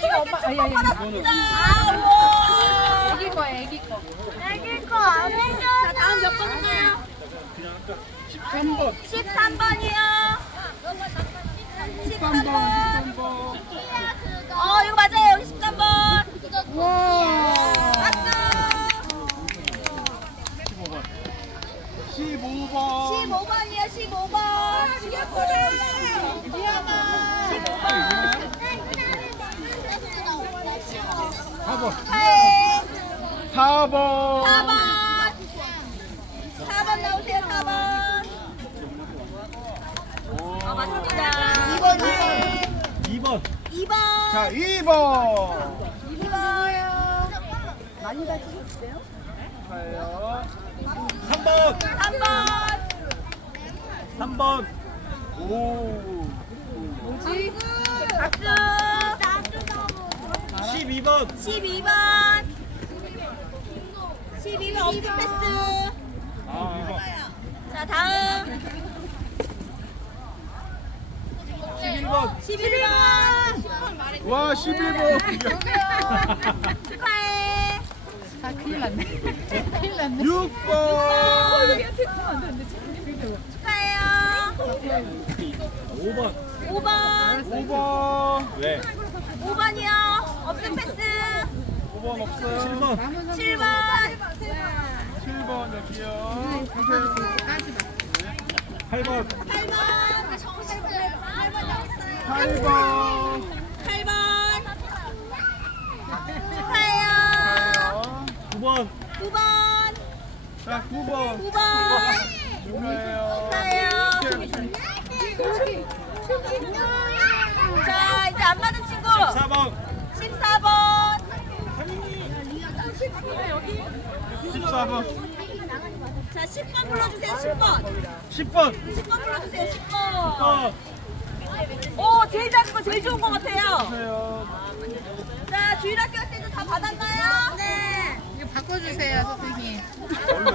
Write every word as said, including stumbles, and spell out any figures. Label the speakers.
Speaker 1: 이거 엄마, 아니, 아니,
Speaker 2: 받았습니다.
Speaker 1: 애기 거야, 애기 거.
Speaker 3: 애기 거 아니죠?
Speaker 2: 자, 다음 몇 번인가요?
Speaker 4: 십삼 번.
Speaker 2: 십삼 번이요. 십삼 번. 어, 이거 맞아요. 여기 십삼 번.
Speaker 1: 와.
Speaker 2: 박수.
Speaker 4: 십오 번.
Speaker 2: 십오 번이요. 십오 번. 십오 번.
Speaker 4: 사 번.
Speaker 2: 축하해.
Speaker 4: 사 번.
Speaker 2: 사 번. 사 번 나오세요. 사 번. 어, 맞습니다.
Speaker 4: 이 번, 이 번. 이 번.
Speaker 2: 이 번.
Speaker 4: 자, 이 번.
Speaker 2: 이 번요.
Speaker 3: 많이 다치셨어요?
Speaker 4: 가요. 삼 번.
Speaker 2: 삼 번.
Speaker 4: 삼 번. 오.
Speaker 1: 뭐지?
Speaker 2: 박수.
Speaker 4: 십이 번.
Speaker 2: 십이 번. 십이 번 업스 패스.
Speaker 4: 아,
Speaker 2: 자, 다음.
Speaker 4: 십일 번.
Speaker 2: 십일 번.
Speaker 4: 와, 십일 번.
Speaker 2: 축하해.
Speaker 1: 아, 큰일 났네. 큰일 났네.
Speaker 4: 육 번.
Speaker 2: 축하해요.
Speaker 4: 오 번.
Speaker 2: 오 번.
Speaker 4: 오 번. 네.
Speaker 2: 오 번이요. 업스 패스.
Speaker 4: 오 번 없어요. 칠 번.
Speaker 2: 칠 번.
Speaker 4: 칠 번 여기요. 팔 번.
Speaker 2: 팔 번.
Speaker 4: 팔 번.
Speaker 2: 팔 번. 축하해요.
Speaker 4: 구 번.
Speaker 2: 구 번.
Speaker 4: 자, 구 번.
Speaker 2: 구 번.
Speaker 4: 축하해요.
Speaker 2: 축하해요. 자, 이제 안 받은 친구.
Speaker 4: 사 번.
Speaker 2: 십사 번.
Speaker 4: 십사 번.
Speaker 2: 자, 십 번 불러주세요. 십 번.
Speaker 4: 십 번.
Speaker 2: 십 번 불러주세요. 십 번.
Speaker 4: 어.
Speaker 2: 오, 제일 작은 거 제일 좋은 거 같아요.
Speaker 4: 주세요.
Speaker 2: 자, 주일학교 학생들 다 받았나요? 네.
Speaker 1: 이거 바꿔주세요, 선생님.